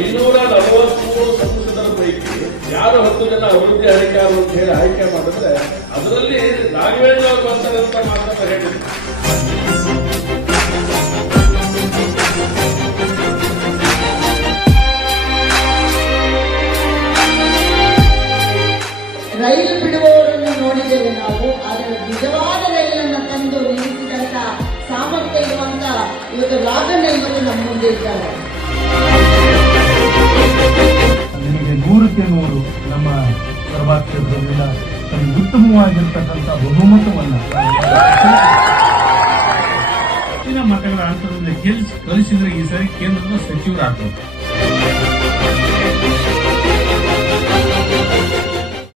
543 ಸಂಸದರ ಪೈಕಿ ಯಾರು 10 ಜನ ಅಭಿವೃದ್ಧಿ ಅಧಿಕಾರಿಗಳು ಅಂತ ಹೇಳಿ ಆಯ್ಕೆ ಮಾಡಿದ್ರೆ ಅದರಲ್ಲಿ ರಾಘವೇಂದ್ರ ಅವರು ಬರ್ತಾರೆ ಅಂತ ಮಾತನ್ನ ಹೇಳಿದ್ರು. ರೈಲು ಬಿಡುವವರನ್ನು ನೋಡಿದ್ದೇವೆ ನಾವು. ಆದರೆ ನಿಜವಾದ ರೈಲನ್ನು ತಂದು ನಿಲ್ಲಿಸಿದಂತ ಸಾಮರ್ಥ್ಯ ಇರುವಂತ ಇವತ್ತು ರಾಘವೇಂದ್ರ ನಮ್ಮ ಮುಂದೆ ಇದ್ದಾರೆ. ನಿಮಗೆ 100ಕ್ಕೆ 100 ನಮ್ಮ ಸೊರಬ ಕ್ಷೇತ್ರದಿಂದ ತಮಗೆ ಉತ್ತಮವಾಗಿರ್ತಕ್ಕಂಥ ಬಹುಮತವನ್ನು ಮತಗಳ ಅಂತರದಿಂದ ಗೆಲ್ಲಿಸಿ ಕಳಿಸಿದ್ರೆ ಈ ಸಾರಿ ಕೇಂದ್ರದ ಸಚಿವರಾಗಬೇಕು.